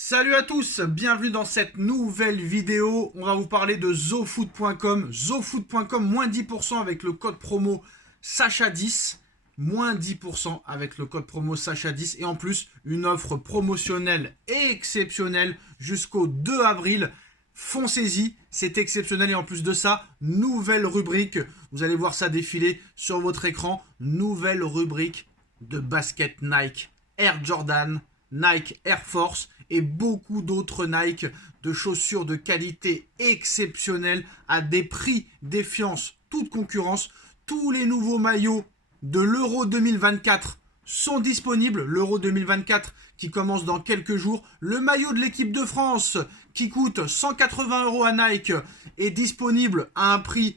Salut à tous, bienvenue dans cette nouvelle vidéo. On va vous parler de zofoot.com. Zofoot.com, moins 10% avec le code promo Sacha10. Moins 10% avec le code promo Sacha10. Et en plus, une offre promotionnelle exceptionnelle jusqu'au 2 avril. Foncez-y, c'est exceptionnel. Et en plus de ça, nouvelle rubrique. Vous allez voir ça défiler sur votre écran. Nouvelle rubrique de basket Nike, Air Jordan, Nike Air Force et beaucoup d'autres Nike de chaussures de qualité exceptionnelle à des prix défiance toute concurrence. Tous les nouveaux maillots de l'Euro 2024 sont disponibles. L'Euro 2024 qui commence dans quelques jours. Le maillot de l'équipe de France qui coûte 180 € à Nike est disponible à un prix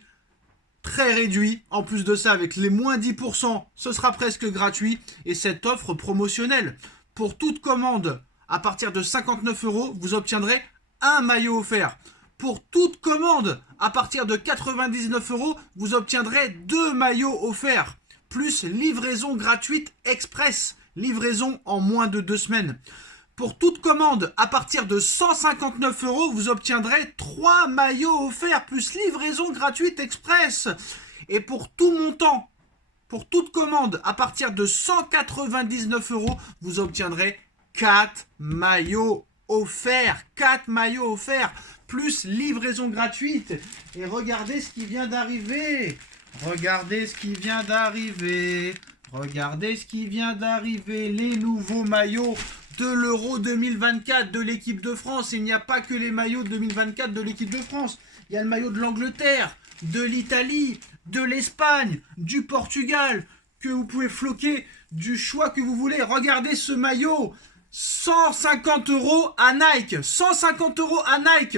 très réduit. En plus de ça, avec les moins 10%, ce sera presque gratuit. Et cette offre promotionnelle, pour toute commande à partir de 59 €, vous obtiendrez un maillot offert. Pour toute commande à partir de 99 €, vous obtiendrez 2 maillots offerts. Plus livraison gratuite express. Livraison en moins de 2 semaines. Pour toute commande à partir de 159 €, vous obtiendrez 3 maillots offerts plus livraison gratuite express. Et pour tout montant, pour toute commande à partir de 199 €, vous obtiendrez 4 maillots offerts. 4 maillots offerts plus livraison gratuite. Et regardez ce qui vient d'arriver. Regardez ce qui vient d'arriver. Regardez ce qui vient d'arriver. Les nouveaux maillots de l'Euro 2024 de l'équipe de France. Il n'y a pas que les maillots de 2024 de l'équipe de France. Il y a le maillot de l'Angleterre, de l'Italie, de l'Espagne, du Portugal, que vous pouvez floquer du choix que vous voulez. Regardez ce maillot. 150 € à Nike. 150 € à Nike.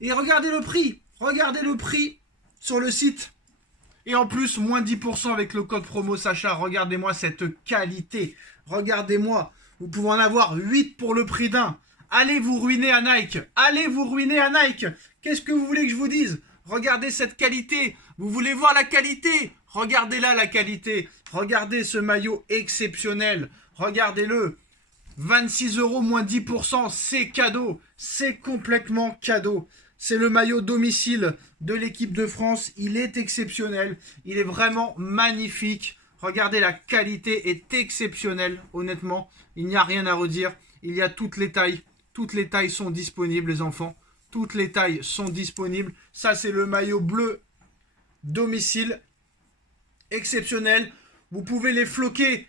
Et regardez le prix. Regardez le prix sur le site. Et en plus, moins 10% avec le code promo Sacha. Regardez-moi cette qualité. Regardez-moi. Vous pouvez en avoir 8 pour le prix d'un. Allez vous ruiner à Nike. Allez vous ruiner à Nike. Qu'est-ce que vous voulez que je vous dise? Regardez cette qualité. Vous voulez voir la qualité? Regardez-là la qualité. Regardez ce maillot exceptionnel. Regardez-le. 26 € moins 10%. C'est cadeau. C'est complètement cadeau. C'est le maillot domicile de l'équipe de France. Il est exceptionnel. Il est vraiment magnifique. Regardez, la qualité est exceptionnelle. Honnêtement, il n'y a rien à redire. Il y a toutes les tailles. Toutes les tailles sont disponibles, les enfants. Toutes les tailles sont disponibles. Ça, c'est le maillot bleu domicile. Exceptionnel. Vous pouvez les floquer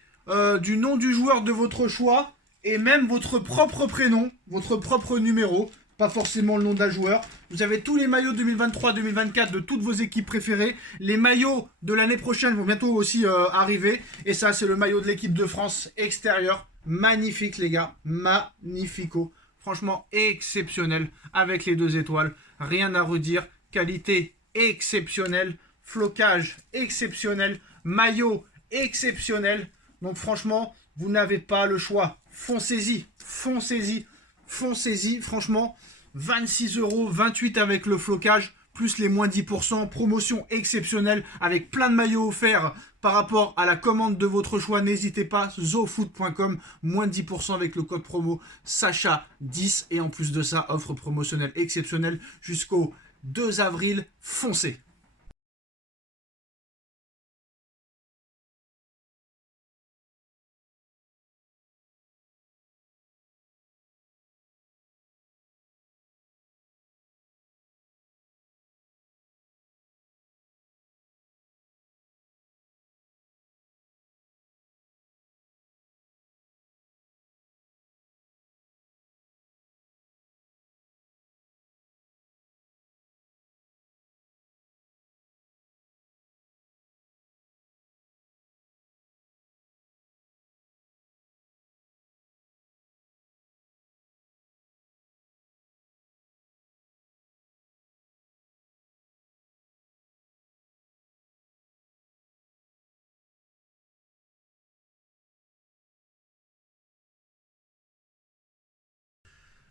du nom du joueur de votre choix et même votre propre prénom, votre propre numéro. Pas forcément le nom d'un joueur. Vous avez tous les maillots 2023-2024 de toutes vos équipes préférées. Les maillots de l'année prochaine vont bientôt aussi arriver. Et ça, c'est le maillot de l'équipe de France extérieur. Magnifique, les gars. Magnifico. Franchement, exceptionnel. Avec les 2 étoiles. Rien à redire. Qualité exceptionnelle. Flocage exceptionnel. Maillot exceptionnel. Donc franchement, vous n'avez pas le choix. Foncez-y. Foncez-y. Foncez-y, franchement, 26 €, 28 € avec le flocage, plus les moins 10%, promotion exceptionnelle avec plein de maillots offerts par rapport à la commande de votre choix. N'hésitez pas, zofoot.com, moins 10% avec le code promo Sacha10. Et en plus de ça, offre promotionnelle exceptionnelle jusqu'au 2 avril. Foncez!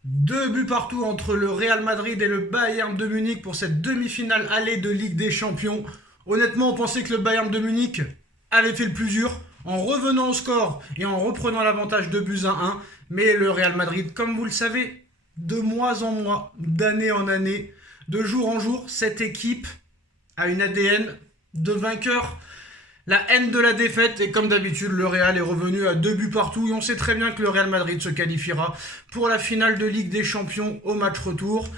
Deux buts partout entre le Real Madrid et le Bayern de Munich pour cette demi-finale aller de Ligue des Champions. Honnêtement, on pensait que le Bayern de Munich avait fait le plus dur en revenant au score et en reprenant l'avantage de buts à 1. Mais le Real Madrid, comme vous le savez, de mois en mois, d'année en année, de jour en jour, cette équipe a une ADN de vainqueur. La haine de la défaite, et comme d'habitude, le Real est revenu à 2 buts partout. Et on sait très bien que le Real Madrid se qualifiera pour la finale de Ligue des Champions au match retour.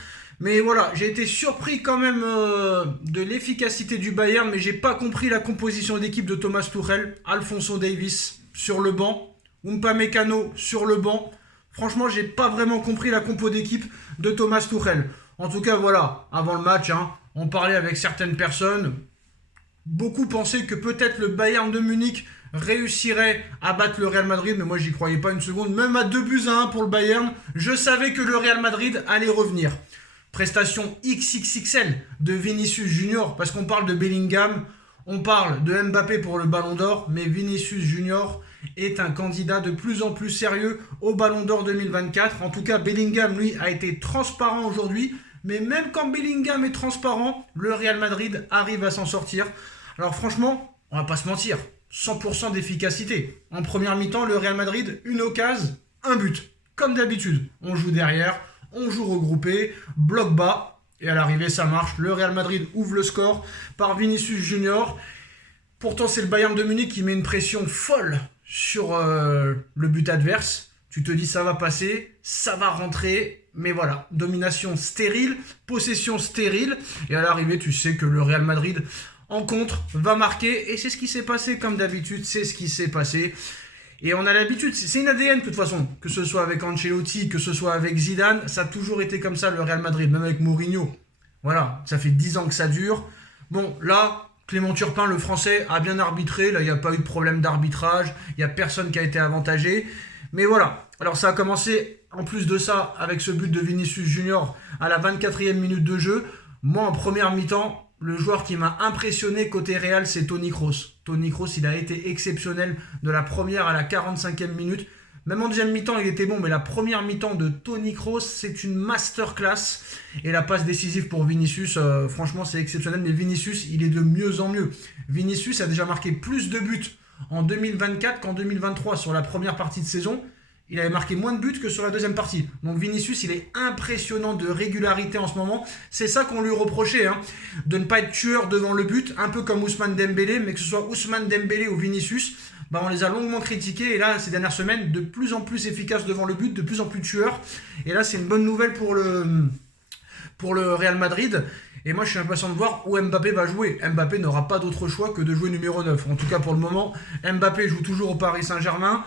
Mais voilà, j'ai été surpris quand même de l'efficacité du Bayern, mais j'ai pas compris la composition d'équipe de Thomas Tuchel. Alphonso Davies sur le banc, Upamecano sur le banc. Franchement, j'ai pas vraiment compris la compo d'équipe de Thomas Tuchel. En tout cas, voilà, avant le match, on parlait avec certaines personnes. Beaucoup pensaient que peut-être le Bayern de Munich réussirait à battre le Real Madrid, mais moi j'y croyais pas une seconde. Même à 2-1 pour le Bayern, je savais que le Real Madrid allait revenir. Prestation XXXL de Vinicius Junior, parce qu'on parle de Bellingham, on parle de Mbappé pour le Ballon d'Or, mais Vinicius Junior est un candidat de plus en plus sérieux au Ballon d'Or 2024. En tout cas, Bellingham, lui, a été transparent aujourd'hui, mais même quand Bellingham est transparent, le Real Madrid arrive à s'en sortir. Alors franchement, on va pas se mentir, 100% d'efficacité. En première mi-temps, le Real Madrid, une occasion, un but. Comme d'habitude, on joue derrière, on joue regroupé, bloc bas, et à l'arrivée ça marche. Le Real Madrid ouvre le score par Vinicius Junior. Pourtant c'est le Bayern de Munich qui met une pression folle sur le but adverse. Tu te dis ça va passer, ça va rentrer, mais voilà, domination stérile, possession stérile, et à l'arrivée tu sais que le Real Madrid en contre va marquer, et c'est ce qui s'est passé comme d'habitude, c'est ce qui s'est passé. Et on a l'habitude, c'est une ADN de toute façon, que ce soit avec Ancelotti, que ce soit avec Zidane, ça a toujours été comme ça le Real Madrid, même avec Mourinho. Voilà, ça fait 10 ans que ça dure. Bon, là, Clément Turpin, le français, a bien arbitré, là il n'y a pas eu de problème d'arbitrage, il n'y a personne qui a été avantagé. Mais voilà, alors ça a commencé, en plus de ça, avec ce but de Vinicius Junior à la 24e minute de jeu. Moi, en première mi-temps, le joueur qui m'a impressionné côté Real, c'est Toni Kroos. Toni Kroos, il a été exceptionnel de la première à la 45e minute. Même en deuxième mi-temps, il était bon, mais la première mi-temps de Toni Kroos, c'est une masterclass. Et la passe décisive pour Vinicius, franchement, c'est exceptionnel. Mais Vinicius, il est de mieux en mieux. Vinicius a déjà marqué plus de buts en 2024 qu'en 2023 sur la première partie de saison. Il avait marqué moins de buts que sur la deuxième partie. Donc Vinicius, il est impressionnant de régularité en ce moment. C'est ça qu'on lui reprochait, de ne pas être tueur devant le but, un peu comme Ousmane Dembélé, mais que ce soit Ousmane Dembélé ou Vinicius, on les a longuement critiqués. Et là, ces dernières semaines, de plus en plus efficaces devant le but, de plus en plus tueurs. Et là, c'est une bonne nouvelle pour le Real Madrid. Et moi, je suis impatient de voir où Mbappé va jouer. Mbappé n'aura pas d'autre choix que de jouer numéro 9. En tout cas, pour le moment, Mbappé joue toujours au Paris Saint-Germain.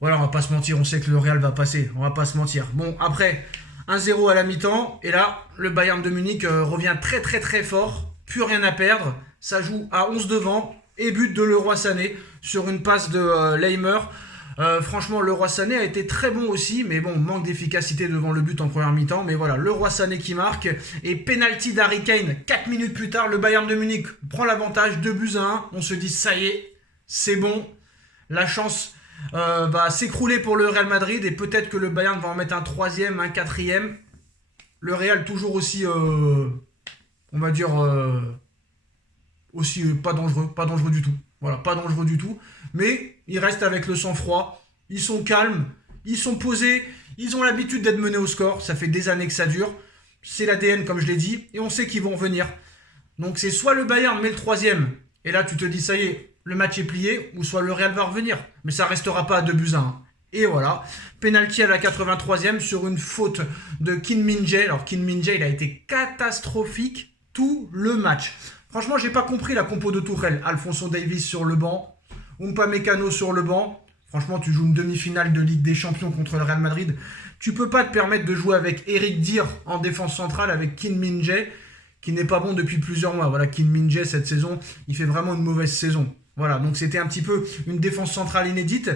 Voilà, on va pas se mentir, on sait que le Real va passer, on va pas se mentir. Bon, après, 1-0 à la mi-temps, et là, le Bayern de Munich revient très très très fort, plus rien à perdre, ça joue à 11 devant, et but de Leroy Sané sur une passe de Leimer. Franchement, Leroy Sané a été très bon aussi, mais bon, manque d'efficacité devant le but en première mi-temps. Mais voilà, Leroy Sané qui marque, et penalty d'Harry Kane, 4 minutes plus tard, le Bayern de Munich prend l'avantage, 2-1, on se dit ça y est, c'est bon, la chance va s'écrouler pour le Real Madrid et peut-être que le Bayern va en mettre un troisième, un quatrième. Le Real toujours aussi, on va dire, aussi pas dangereux du tout. Voilà, pas dangereux du tout. Mais ils restent avec le sang-froid, ils sont calmes, ils sont posés, ils ont l'habitude d'être menés au score. Ça fait des années que ça dure. C'est l'ADN comme je l'ai dit et on sait qu'ils vont revenir. Donc c'est soit le Bayern met le troisième et là tu te dis ça y est, le match est plié, ou soit le Real va revenir. Mais ça restera pas à 2-1. Et voilà, penalty à la 83e sur une faute de Kim Min-jae. Alors Kim Min-jae, il a été catastrophique tout le match. Franchement, j'ai pas compris la compo de Tuchel. Alphonso Davies sur le banc, Upamecano sur le banc. Franchement, tu joues une demi-finale de Ligue des Champions contre le Real Madrid. Tu peux pas te permettre de jouer avec Eric Dier en défense centrale, avec Kim Min-jae, qui n'est pas bon depuis plusieurs mois. Voilà, Kim Min-jae, cette saison, il fait vraiment une mauvaise saison. Voilà, donc c'était un petit peu une défense centrale inédite.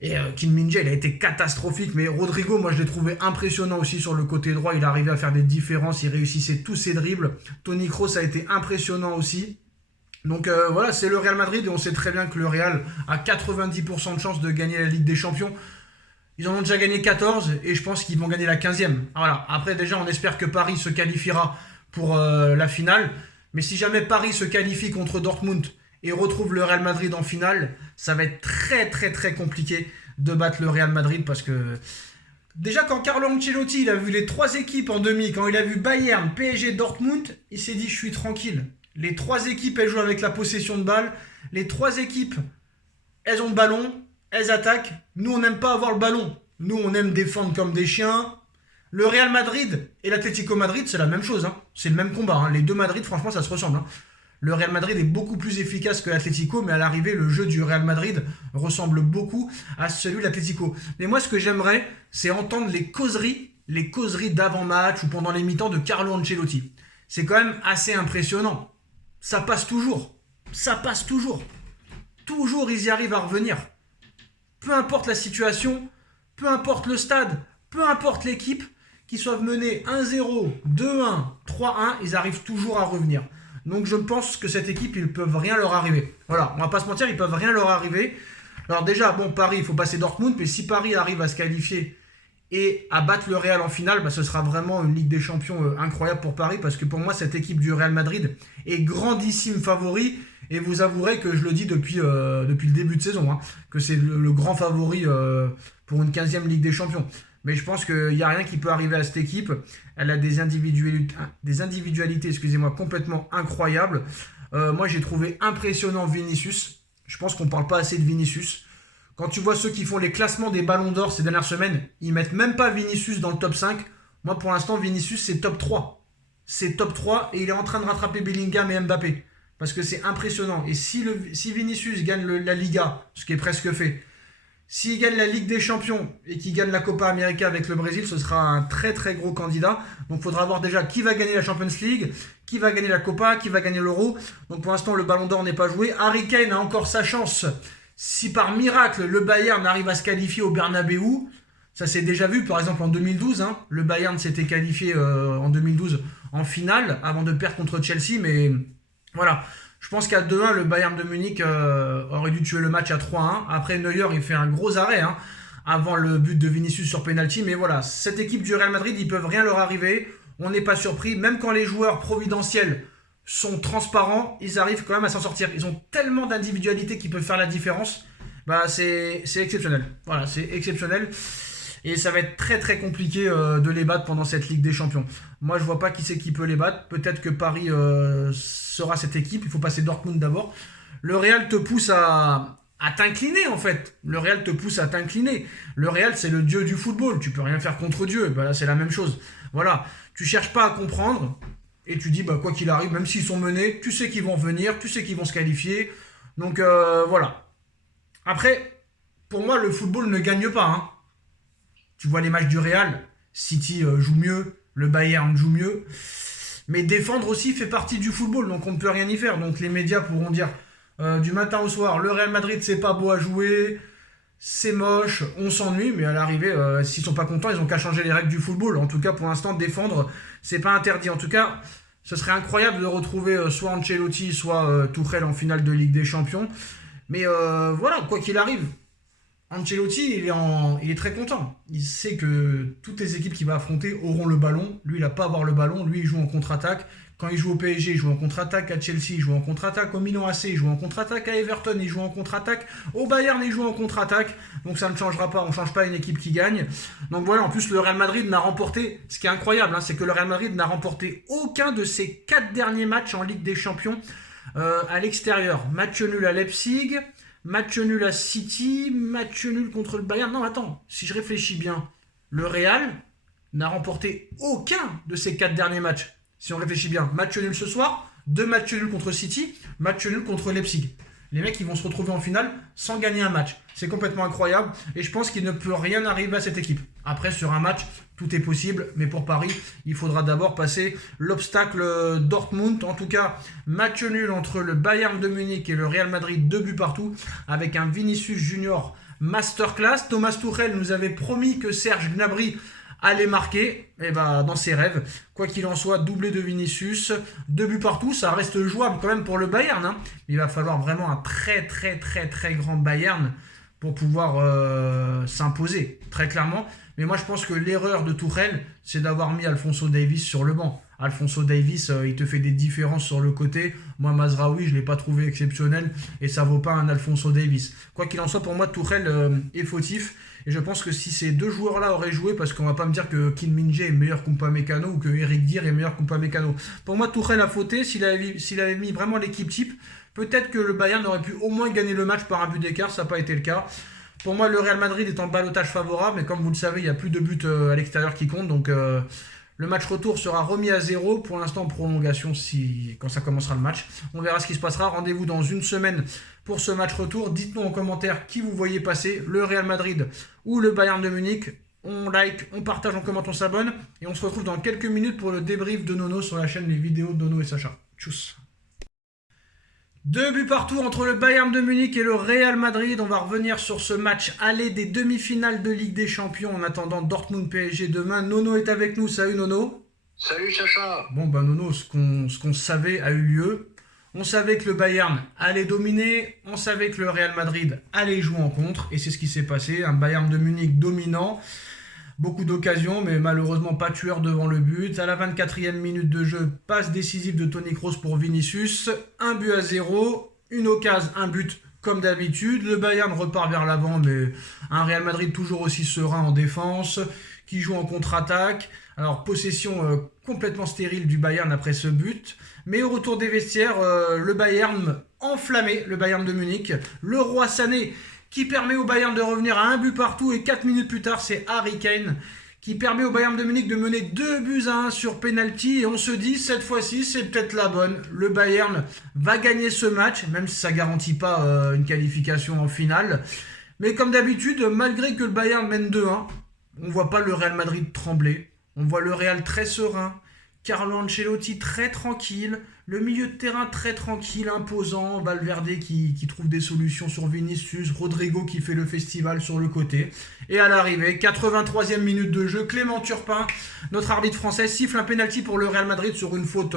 Et Kim Min-jae, il a été catastrophique. Mais Rodrigo, moi, je l'ai trouvé impressionnant aussi sur le côté droit. Il arrivait à faire des différences. Il réussissait tous ses dribbles. Toni Kroos a été impressionnant aussi. Donc voilà, c'est le Real Madrid. Et on sait très bien que le Real a 90% de chances de gagner la Ligue des Champions. Ils en ont déjà gagné 14. Et je pense qu'ils vont gagner la 15e. Voilà. Après, déjà, on espère que Paris se qualifiera pour la finale. Mais si jamais Paris se qualifie contre Dortmund et retrouve le Real Madrid en finale, ça va être très très très compliqué de battre le Real Madrid parce que Déjà, quand Carlo Ancelotti il a vu les 3 équipes en demi, quand il a vu Bayern, PSG, Dortmund, il s'est dit je suis tranquille. Les 3 équipes, elles jouent avec la possession de balle. Les 3 équipes, elles ont le ballon, elles attaquent. Nous, on n'aime pas avoir le ballon. Nous, on aime défendre comme des chiens. Le Real Madrid et l'Atlético Madrid, c'est la même chose. Hein. C'est le même combat. Hein. Les deux Madrid, franchement, ça se ressemble. Hein. Le Real Madrid est beaucoup plus efficace que l'Atlético, mais à l'arrivée, le jeu du Real Madrid ressemble beaucoup à celui de l'Atlético. Mais moi, ce que j'aimerais, c'est entendre les causeries d'avant-match ou pendant les mi-temps de Carlo Ancelotti. C'est quand même assez impressionnant. Ça passe toujours. Ça passe toujours. Toujours, ils y arrivent à revenir. Peu importe la situation, peu importe le stade, peu importe l'équipe, qu'ils soient menés 1-0, 2-1, 3-1, ils arrivent toujours à revenir. Donc je pense que cette équipe, ils ne peuvent rien leur arriver. Voilà, on va pas se mentir, ils peuvent rien leur arriver. Alors déjà, bon, Paris, il faut passer Dortmund, mais si Paris arrive à se qualifier et à battre le Real en finale, bah, ce sera vraiment une Ligue des Champions incroyable pour Paris, parce que pour moi, cette équipe du Real Madrid est grandissime favori, et vous avouerez que je le dis depuis le début de saison, hein, que c'est le grand favori pour une 15e Ligue des Champions. Mais je pense qu'il n'y a rien qui peut arriver à cette équipe. Elle a des individualités excusez-moi, complètement incroyables. Moi, j'ai trouvé impressionnant Vinicius. Je pense qu'on ne parle pas assez de Vinicius. Quand tu vois ceux qui font les classements des ballons d'or ces dernières semaines, ils ne mettent même pas Vinicius dans le top 5. Moi, pour l'instant, Vinicius, c'est top 3. C'est top 3 et il est en train de rattraper Bellingham et Mbappé. Parce que c'est impressionnant. Et si Vinicius gagne la Liga, ce qui est presque fait, s'il gagne la Ligue des Champions et qu'il gagne la Copa América avec le Brésil, ce sera un très très gros candidat. Donc il faudra voir déjà qui va gagner la Champions League, qui va gagner la Copa, qui va gagner l'Euro. Donc pour l'instant, le Ballon d'Or n'est pas joué. Harry Kane a encore sa chance. Si par miracle, le Bayern arrive à se qualifier au Bernabeu, ça s'est déjà vu par exemple en 2012. Hein, le Bayern s'était qualifié en 2012 en finale avant de perdre contre Chelsea. Mais voilà, je pense qu'à 2-1, le Bayern de Munich aurait dû tuer le match à 3-1. Après, Neuer, il fait un gros arrêt avant le but de Vinicius sur penalty. Mais voilà, cette équipe du Real Madrid, ils ne peuvent rien leur arriver. On n'est pas surpris. Même quand les joueurs providentiels sont transparents, ils arrivent quand même à s'en sortir. Ils ont tellement d'individualités qui peuvent faire la différence. Bah, c'est exceptionnel. Voilà, c'est exceptionnel. Et ça va être très très compliqué de les battre pendant cette Ligue des Champions. Moi, je vois pas qui c'est qui peut les battre. Peut-être que Paris sera cette équipe. Il faut passer Dortmund d'abord. Le Real te pousse à t'incliner en fait. Le Real te pousse à t'incliner. Le Real, c'est le dieu du football. Tu peux rien faire contre Dieu. Bah, là, c'est la même chose. Voilà. Tu cherches pas à comprendre. Et tu dis, bah, quoi qu'il arrive, même s'ils sont menés, tu sais qu'ils vont venir. Tu sais qu'ils vont se qualifier. Donc, voilà. Après, pour moi, le football ne gagne pas. Hein. Tu vois les matchs du Real, City joue mieux, le Bayern joue mieux. Mais défendre aussi fait partie du football, donc on ne peut rien y faire. Donc les médias pourront dire du matin au soir, le Real Madrid c'est pas beau à jouer, c'est moche, on s'ennuie, mais à l'arrivée, s'ils sont pas contents, ils ont qu'à changer les règles du football. En tout cas, pour l'instant, défendre, c'est pas interdit. En tout cas, ce serait incroyable de retrouver soit Ancelotti, soit Tuchel en finale de Ligue des Champions. Mais voilà, quoi qu'il arrive, Ancelotti, il est très content. Il sait que toutes les équipes qu'il va affronter auront le ballon. Lui, il n'a pas à avoir le ballon. Lui, il joue en contre-attaque. Quand il joue au PSG, il joue en contre-attaque. À Chelsea, il joue en contre-attaque. Au Milan AC, il joue en contre-attaque. À Everton, il joue en contre-attaque. Au Bayern, il joue en contre-attaque. Donc ça ne changera pas. On ne change pas une équipe qui gagne. Donc voilà, en plus, le Real Madrid n'a remporté... Ce qui est incroyable, c'est que le Real Madrid n'a remporté aucun de ses 4 derniers matchs en Ligue des Champions à l'extérieur. Match nul à Leipzig... Match nul à City, match nul contre le Bayern. Non, attends, si je réfléchis bien, le Real n'a remporté aucun de ses 4 derniers matchs. Si on réfléchit bien, match nul ce soir, 2 matchs nuls contre City, match nul contre Leipzig. Les mecs, ils vont se retrouver en finale sans gagner un match. C'est complètement incroyable et je pense qu'il ne peut rien arriver à cette équipe. Après, sur un match, tout est possible, mais pour Paris, il faudra d'abord passer l'obstacle Dortmund. En tout cas, match nul entre le Bayern de Munich et le Real Madrid, 2 buts partout, avec un Vinicius Junior masterclass. Thomas Tuchel nous avait promis que Serge Gnabry allait marquer, et bah, dans ses rêves. Quoi qu'il en soit, doublé de Vinicius, 2 buts partout, ça reste jouable quand même pour le Bayern. Il va falloir vraiment un très très très très grand Bayern pour pouvoir s'imposer, très clairement. Mais moi, je pense que l'erreur de Tuchel, c'est d'avoir mis Alphonso Davies sur le banc. Alphonso Davies, il te fait des différences sur le côté. Moi, Mazraoui, je ne l'ai pas trouvé exceptionnel et ça ne vaut pas un Alphonso Davies. Quoi qu'il en soit, pour moi, Tuchel est fautif. Et je pense que si ces deux joueurs-là auraient joué, parce qu'on ne va pas me dire que Kim Min-jae est meilleur qu'Upamecano ou que Eric Dier est meilleur qu'Upamecano. Pour moi, Tuchel a fauté. S'il avait mis vraiment l'équipe type, peut-être que le Bayern aurait pu au moins gagner le match par un but d'écart. Ça n'a pas été le cas. Pour moi, le Real Madrid est en ballottage favorable, mais comme vous le savez, il n'y a plus de buts à l'extérieur qui comptent. Donc, le match retour sera remis à 0. Pour l'instant, en prolongation, quand ça commencera le match. On verra ce qui se passera. Rendez-vous dans une semaine pour ce match retour. Dites-nous en commentaire qui vous voyez passer, le Real Madrid ou le Bayern de Munich. On like, on partage, on commente, on s'abonne. Et on se retrouve dans quelques minutes pour le débrief de Nono sur la chaîne Les Vidéos de Nono et Sacha. Tchuss. 2 buts partout entre le Bayern de Munich et le Real Madrid. On va revenir sur ce match aller des demi-finales de Ligue des Champions en attendant Dortmund PSG demain. Nono est avec nous. Salut Nono. Salut Sacha. Bon bah Nono, ce qu'on savait a eu lieu. On savait que le Bayern allait dominer. On savait que le Real Madrid allait jouer en contre. Et c'est ce qui s'est passé. Un Bayern de Munich dominant. Beaucoup d'occasions, mais malheureusement pas tueur devant le but. À la 24e minute de jeu, passe décisive de Toni Kroos pour Vinicius. 1-0, une occasion, un but comme d'habitude. Le Bayern repart vers l'avant, mais un Real Madrid toujours aussi serein en défense, qui joue en contre-attaque. Alors possession complètement stérile du Bayern après ce but. Mais au retour des vestiaires, le Bayern enflammé, le Bayern de Munich. Le roi Sané qui permet au Bayern de revenir à un but partout et 4 minutes plus tard, c'est Harry Kane qui permet au Bayern de Munich de mener 2-1 sur penalty et on se dit cette fois-ci c'est peut-être la bonne. Le Bayern va gagner ce match, même si ça ne garantit pas une qualification en finale. Mais comme d'habitude, malgré que le Bayern mène 2-1, on ne voit pas le Real Madrid trembler. On voit le Real très serein, Carlo Ancelotti très tranquille, le milieu de terrain très tranquille, imposant, Valverde qui trouve des solutions sur Vinicius, Rodrigo qui fait le festival sur le côté. Et à l'arrivée, 83e minute de jeu, Clément Turpin, notre arbitre français, siffle un penalty pour le Real Madrid sur une faute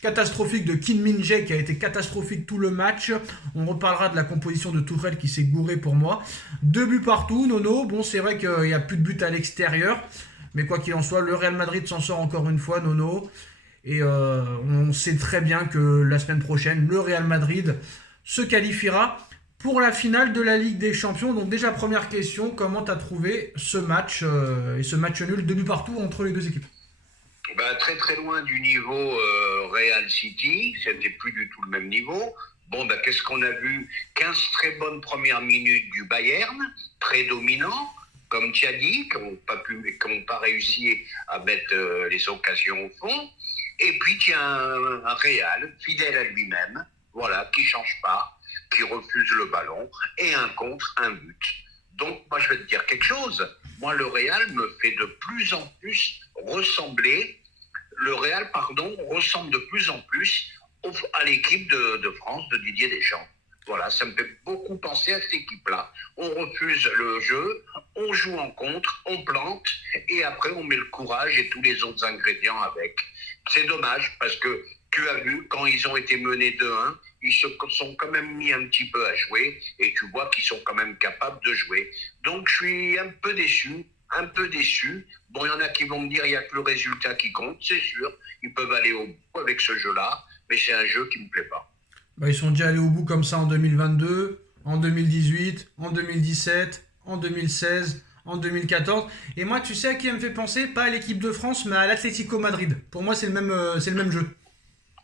catastrophique de Kim Min-jae qui a été catastrophique tout le match. On reparlera de la composition de Tuchel qui s'est gouré pour moi. 2 buts partout, Nono. Bon, c'est vrai qu'il n'y a plus de but à l'extérieur. Mais quoi qu'il en soit, le Real Madrid s'en sort encore une fois, Nono. Et on sait très bien que la semaine prochaine, le Real Madrid se qualifiera pour la finale de la Ligue des Champions. Donc déjà, première question, comment tu as trouvé ce match et ce match nul, 2 buts partout entre les deux équipes? Très très loin du niveau Real City, c'était plus du tout le même niveau. Qu'est-ce qu'on a vu? 15 très bonnes premières minutes du Bayern, très dominant. Comme tu as dit, qui n'ont pas réussi à mettre les occasions au fond. Et puis, tu as un Real, fidèle à lui-même, voilà, qui ne change pas, qui refuse le ballon, et un contre, un but. Donc, moi, je vais te dire quelque chose. Moi, le Real me fait de plus en plus ressembler, ressemble de plus en plus à l'équipe de France de Didier Deschamps. Voilà, ça me fait beaucoup penser à cette équipe-là. On refuse le jeu, on joue en contre, on plante, et après on met le courage et tous les autres ingrédients avec. C'est dommage, parce que tu as vu, quand ils ont été menés 2-1, ils se sont quand même mis un petit peu à jouer, et tu vois qu'ils sont quand même capables de jouer. Donc je suis un peu déçu. Bon, il y en a qui vont me dire, il n'y a que le résultat qui compte, c'est sûr. Ils peuvent aller au bout avec ce jeu-là, mais c'est un jeu qui ne me plaît pas. Ils sont déjà allés au bout comme ça en 2022, en 2018, en 2017, en 2016, en 2014. Et moi, tu sais à qui elle me fait penser? Pas à l'équipe de France, mais à l'Atlético Madrid. Pour moi, c'est le même jeu.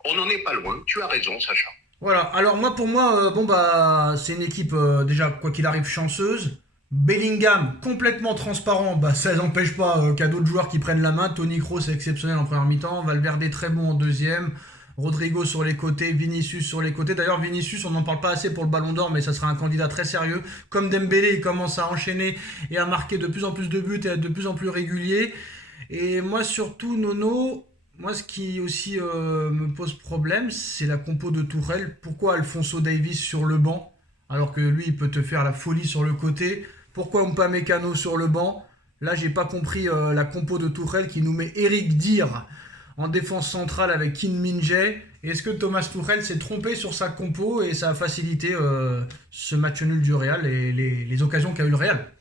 On n'en est pas loin, tu as raison, Sacha. Voilà, alors pour moi, c'est une équipe déjà, quoi qu'il arrive, chanceuse. Bellingham, complètement transparent, ça n'empêche pas qu'il y a d'autres joueurs qui prennent la main. Toni Kroos, c'est exceptionnel en première mi-temps. Valverde, très bon en deuxième. Rodrigo sur les côtés, Vinicius sur les côtés. D'ailleurs, Vinicius, on n'en parle pas assez pour le Ballon d'Or, mais ça sera un candidat très sérieux. Comme Dembélé, il commence à enchaîner et à marquer de plus en plus de buts et à être de plus en plus régulier. Et moi, surtout, Nono, ce qui aussi me pose problème, c'est la compo de Tuchel. Pourquoi Alphonso Davies sur le banc, alors que lui, il peut te faire la folie sur le côté? Pourquoi Upamecano sur le banc? Là, j'ai pas compris la compo de Tuchel qui nous met Eric Dier en défense centrale avec Kim Min-jae Est-ce que Thomas Tuchel s'est trompé sur sa compo et ça a facilité ce match nul du Real et les occasions qu'a eu le Real?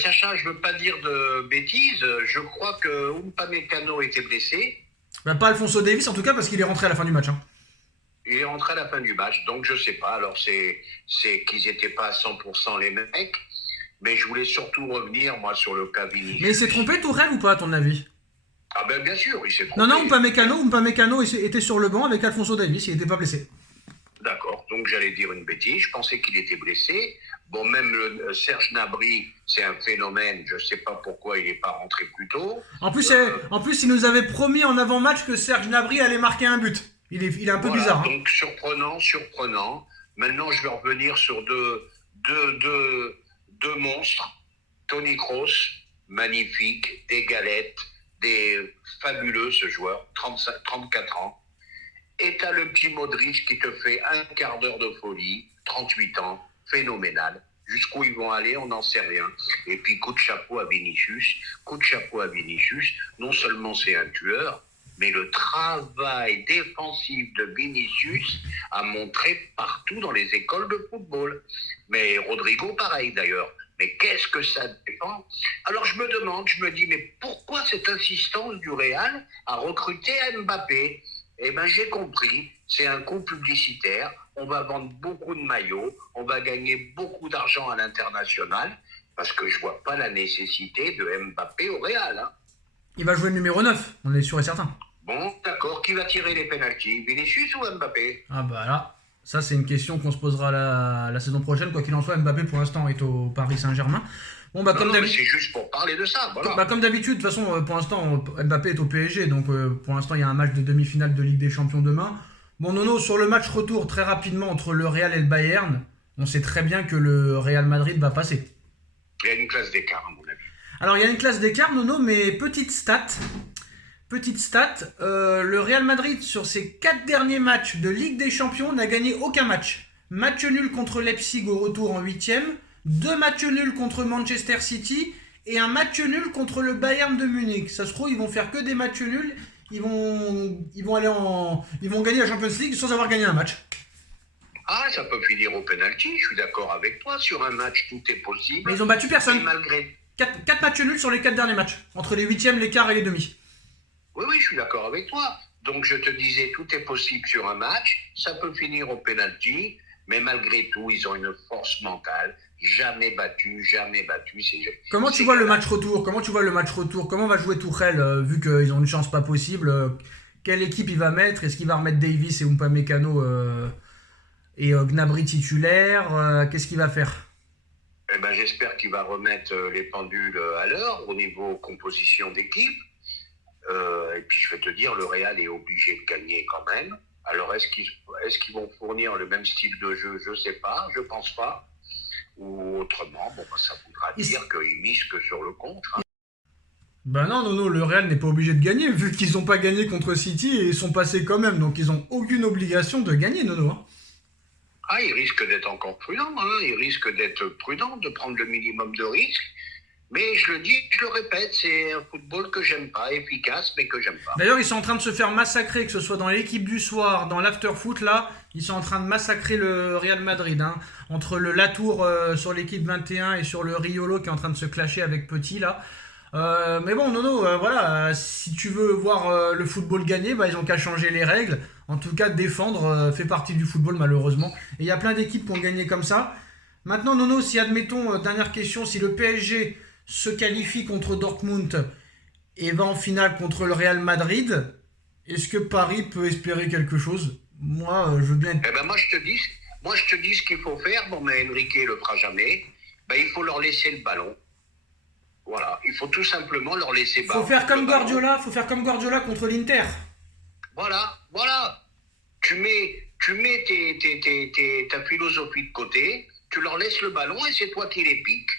Sacha, je veux pas dire de bêtises. Je crois que Upamecano était blessé. Bah, pas Alphonso Davies en tout cas parce qu'il est rentré à la fin du match. Hein. Il est rentré à la fin du match, donc je sais pas. Alors c'est qu'ils n'étaient pas à 100% les mecs, mais je voulais surtout revenir moi sur le cas Vinicius. Mais il s'est trompé Tourelle ou pas à ton avis? Ah ben bien sûr, il s'est trompé. Non, Upamecano était sur le banc avec Alphonso Davies, il n'était pas blessé. D'accord, donc j'allais dire une bêtise, je pensais qu'il était blessé. Bon, même Serge Gnabry, c'est un phénomène, je ne sais pas pourquoi il n'est pas rentré plus tôt. En plus, il nous avait promis en avant-match que Serge Gnabry allait marquer un but. Il est un peu bizarre. Hein. Donc surprenant. Maintenant, je vais revenir sur deux monstres. Toni Kroos, magnifique, des galettes, des fabuleux ce joueur, 34 ans. Et t'as le petit Modric qui te fait un quart d'heure de folie, 38 ans, phénoménal. Jusqu'où ils vont aller, on n'en sait rien. Et puis coup de chapeau à Vinicius. Non seulement c'est un tueur, mais le travail défensif de Vinicius a montré partout dans les écoles de football. Mais Rodrigo, pareil d'ailleurs. Mais qu'est-ce que ça dépend? Alors je me dis, mais pourquoi cette insistance du Real à recruter Mbappé? Eh bien j'ai compris, c'est un coup publicitaire, on va vendre beaucoup de maillots, on va gagner beaucoup d'argent à l'international, parce que je ne vois pas la nécessité de Mbappé au Real. Hein. Il va jouer le numéro 9, on est sûr et certain. Bon, d'accord, qui va tirer les pénaltys, Vinicius ou Mbappé? Ah bah là, ça c'est une question qu'on se posera la saison prochaine, quoi qu'il en soit, Mbappé pour l'instant est au Paris Saint-Germain. Bon, bah, non, mais c'est juste pour parler de ça. Voilà. Bah, comme d'habitude, de toute façon, pour l'instant, Mbappé est au PSG, donc pour l'instant, il y a un match de demi-finale de Ligue des Champions demain. Bon, Nono, sur le match retour, très rapidement, entre le Real et le Bayern, on sait très bien que le Real Madrid va passer. Il y a une classe d'écart, à mon avis. Alors, il y a une classe d'écart, Nono, mais petite stat, le Real Madrid, sur ses 4 derniers matchs de Ligue des Champions, n'a gagné aucun match. Match nul contre Leipzig au retour en 8e. 2 matchs nuls contre Manchester City et un match nul contre le Bayern de Munich. Ça se trouve, ils vont faire que des matchs nuls. Ils vont gagner la Champions League sans avoir gagné un match. Ah, ça peut finir au penalty. Je suis d'accord avec toi. Sur un match, tout est possible. Mais ils ont battu personne. Malgré 4 matchs nuls sur les 4 derniers matchs, entre les 8e, les quarts et les demi. Oui, je suis d'accord avec toi. Donc je te disais, tout est possible sur un match. Ça peut finir au penalty. Mais malgré tout, ils ont une force mentale. Jamais battu. Comment tu vois le match retour? Comment va jouer Tuchel, vu qu'ils ont une chance pas possible? Quelle équipe il va mettre? Est-ce qu'il va remettre Davies et Upamecano et Gnabry titulaire? Qu'est-ce qu'il va faire? Eh ben, j'espère qu'il va remettre les pendules à l'heure au niveau composition d'équipe. Et puis je vais te dire, le Real est obligé de gagner quand même. Alors est-ce qu'ils vont fournir le même style de jeu? Je ne sais pas, je ne pense pas. Ou autrement, ça voudra dire qu'ils misent que sur le contre. Hein. Ben non, le Real n'est pas obligé de gagner, vu qu'ils n'ont pas gagné contre City et ils sont passés quand même, donc ils n'ont aucune obligation de gagner, Nono. Hein. Ah, ils risquent d'être encore prudents, de prendre le minimum de risques. Mais je le répète, c'est un football que j'aime pas, efficace, mais que j'aime pas. D'ailleurs, ils sont en train de se faire massacrer, que ce soit dans l'équipe du soir, dans l'after-foot, là, ils sont en train de massacrer le Real Madrid. Hein. Entre le Latour sur l'équipe 21 et sur le Riolo qui est en train de se clasher avec Petit, là. Mais bon, Nono, voilà, si tu veux voir le football gagner, ils ont qu'à changer les règles. En tout cas, défendre fait partie du football, malheureusement. Et il y a plein d'équipes qui ont gagné comme ça. Maintenant, Nono, si admettons, dernière question, si le PSG se qualifie contre Dortmund et va en finale contre le Real Madrid, est-ce que Paris peut espérer quelque chose? Moi, je veux bien être... Eh ben moi, je te dis ce qu'il faut faire. Bon, mais Enrique le fera jamais. Il faut leur laisser le ballon. Voilà, il faut tout simplement leur laisser faut faire comme Guardiola contre l'Inter. Voilà. Tu mets ta philosophie de côté, tu leur laisses le ballon et c'est toi qui les piques.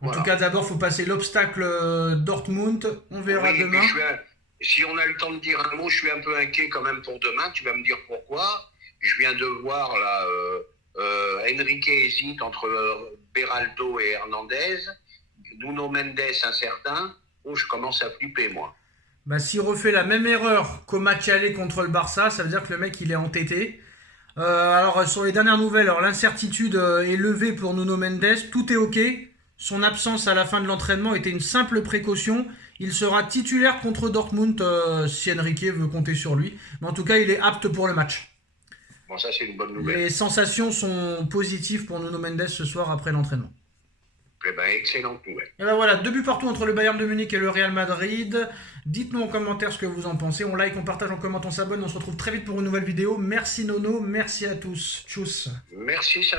En tout cas, d'abord, il faut passer l'obstacle Dortmund. On verra demain. Si on a le temps de dire un mot, je suis un peu inquiet quand même pour demain. Tu vas me dire pourquoi. Je viens de voir là, Enrique hésite entre Beraldo et Hernandez. Nuno Mendes incertain. Je commence à flipper, moi. Bah, s'il refait la même erreur qu'au match aller contre le Barça, ça veut dire que le mec il est entêté. Alors sur les dernières nouvelles, l'incertitude est levée pour Nuno Mendes, tout est ok. Son absence à la fin de l'entraînement était une simple précaution. Il sera titulaire contre Dortmund si Enrique veut compter sur lui. Mais en tout cas, il est apte pour le match. Bon, ça, c'est une bonne nouvelle. Les sensations sont positives pour Nuno Mendes ce soir après l'entraînement. Eh ben, excellente nouvelle. Et ben voilà, 2 buts partout entre le Bayern de Munich et le Real Madrid. Dites-nous en commentaire ce que vous en pensez. On like, on partage, on commente, on s'abonne. On se retrouve très vite pour une nouvelle vidéo. Merci Nono, merci à tous. Tchuss. Merci, ça.